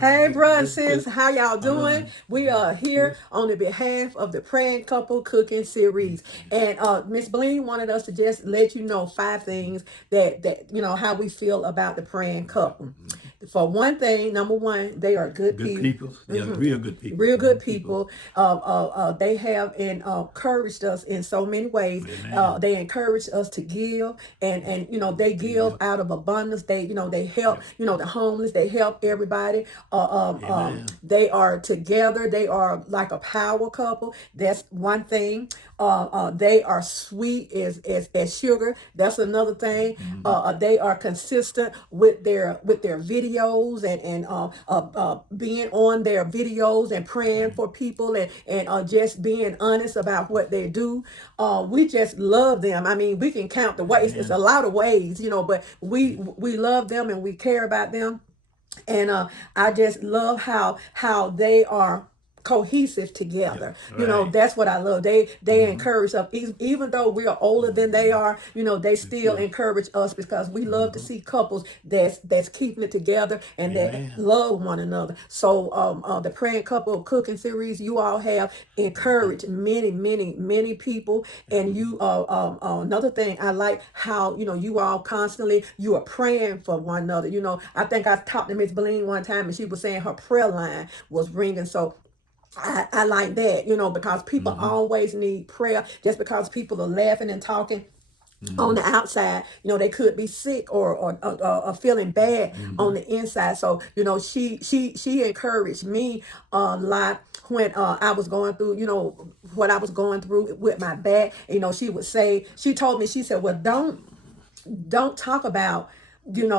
Hey, bruh and Good, sis, good. how y'all All doing? right. We are here Good. on the behalf of the Praying Couple Cooking Series, and Miss Bling wanted us to just let you know 5 things that how we feel about the Praying Couple. For one thing, number one, they are good Good people. people. Yeah, real good people. Real good People. people. They have encouraged us in so many ways. Amen. They encourage us to give, and they give Yep. out of abundance. They help Yep. the homeless. They help everybody. Amen. They are together. They are like a power couple. That's one thing. They are sweet as sugar. That's another thing. They are consistent with their videos and being on their videos and praying for people and just being honest about what they do. We just love them. I mean, we can count the ways. It's a Amen. lot of ways, but we love them and we care about them. And I just love how they are cohesive Yep. together. Right. That's what I love. They Mm-hmm. encourage us, even though we are older than they are. They They still still. encourage us because we love to Mm-hmm. see couples that's keeping it together and that Amen. love one another. So the Praying Couple Cooking Series, you all have encouraged many people. And you another thing, I like how you all constantly you are praying for one another. I think I talked to Miss Beline one time and she was saying her prayer line was ringing. So I like that, because people Mm-hmm. always need prayer. Just because people are laughing and talking on Mm-hmm. the outside, they could be sick or feeling bad Mm-hmm. on the inside. So she encouraged me a lot when I was going through what I was going through with my back. She told me, she said, well, don't talk about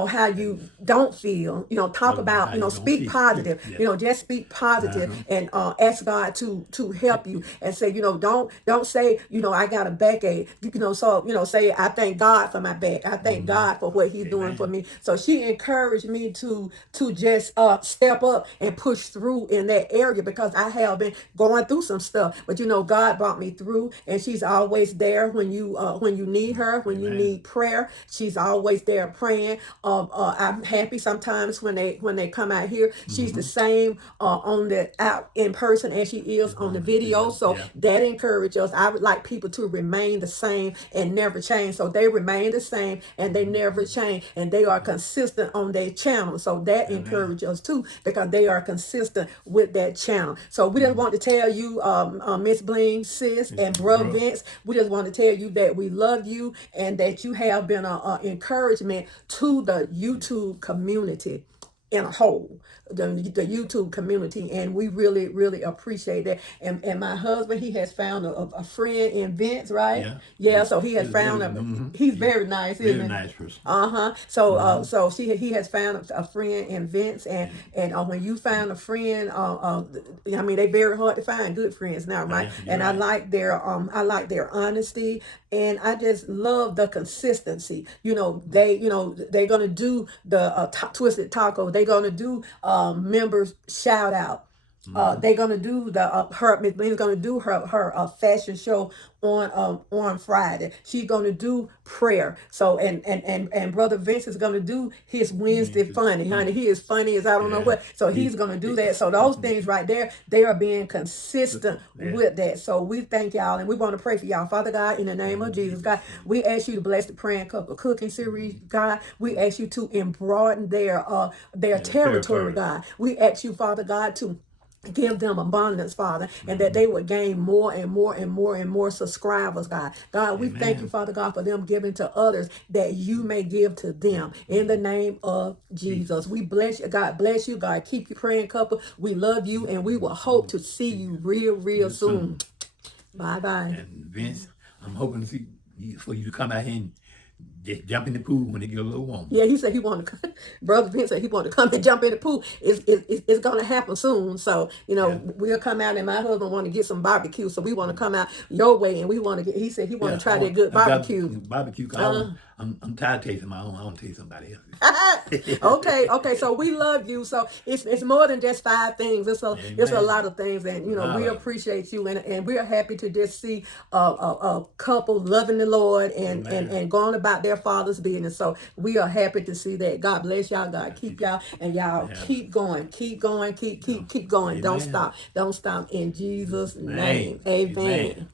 how you don't feel. Talk Talk about about, how you don't speak feel. positive. Yeah. Just speak positive Uh-huh. and ask God to help you and say, don't say, I got a backache. So say, I thank God for my back. I thank Mm-hmm. God for what He's doing for Amen. me. So she encouraged me to just step up and push through in that area because I have been going through some stuff. But God brought me through, and she's always there when you need her, when you Amen. need prayer. She's always there praying. I'm happy sometimes when they come out here. She's the Mm-hmm. same on the out in person as she is It's on the on the video. video. So Yeah. that encourages us. I would like people to remain the same and never change. So they remain the same and they never change, and they are consistent on their channel. So that Amen. encourages us too because they are consistent with that channel. So we just want to tell you, Miss Bling, sis, It's and Bro bro. Vince, we just want to tell you that we love you and that you have been an encouragement to the YouTube community in a whole, the YouTube community, and we really appreciate that. And my husband, he has found a friend in Vince, right? Yeah. Yeah, so he has He's very. found Mm-hmm. he's Yeah. very nice, Very isn't he? nice person. Uh-huh. So Mm-hmm. he has found a friend in Vince, And and when you find a friend, I mean, they very hard to find good friends now, right? yeah, you're And right. I like their honesty, and I just love the consistency. They're gonna do the Twisted Taco. They're gonna do members shout out. Mm-hmm. They're gonna do the her Miss Lena's gonna do her fashion show on Friday. She's gonna do prayer. So and Brother Vince is gonna do his Wednesday Means it's funny, honey. funny. He is funny as I don't know Yeah. what. So He. he's gonna do he that. So those things right there, they are being consistent yeah. with that. So we thank y'all and we want to pray for y'all. Father God, in the name Name of of Jesus, Jesus. God, we ask you to bless the Praying Couple Cooking Series, God. We ask you to embroaden their Yeah. territory, Territories. God. We ask you, Father God, to give them abundance, Father, and that Mm-hmm. they would gain more and more and more and more subscribers, God. God, we thank you, Amen. Father God, for them giving to others that you may give to them. In the name of Jesus, Jesus. we bless you. God bless you. God, keep you Praying Couple. We love you, and we will hope Oh, to see see you you real real soon. soon. Bye bye. And Vince, I'm hoping to see for you to come out here and just jump in the pool when it get a little warmer. Yeah, he said he wanted to. Brother Vince said he wanted to come and jump in the pool. It's going to happen soon. So Yeah. we'll come out, and my husband want to get some barbecue. So we want to come out your way, and we want to get. He said he want Yeah. to try that good I got barbecue. barbecue. Uh, I'm tired of tasting my own. I want to taste somebody else. Okay. So we love you. So it's more than just five things. It's a Amen. lot of things, and we Holla. appreciate you, and we're happy to just see a couple loving the Lord Amen. and going about their Father's business. So we are happy to see that. God bless y'all. God keep y'all, and y'all Yeah. keep going, keep going. Don't Amen. stop, don't stop. In Jesus' Amen. name, Amen. Amen.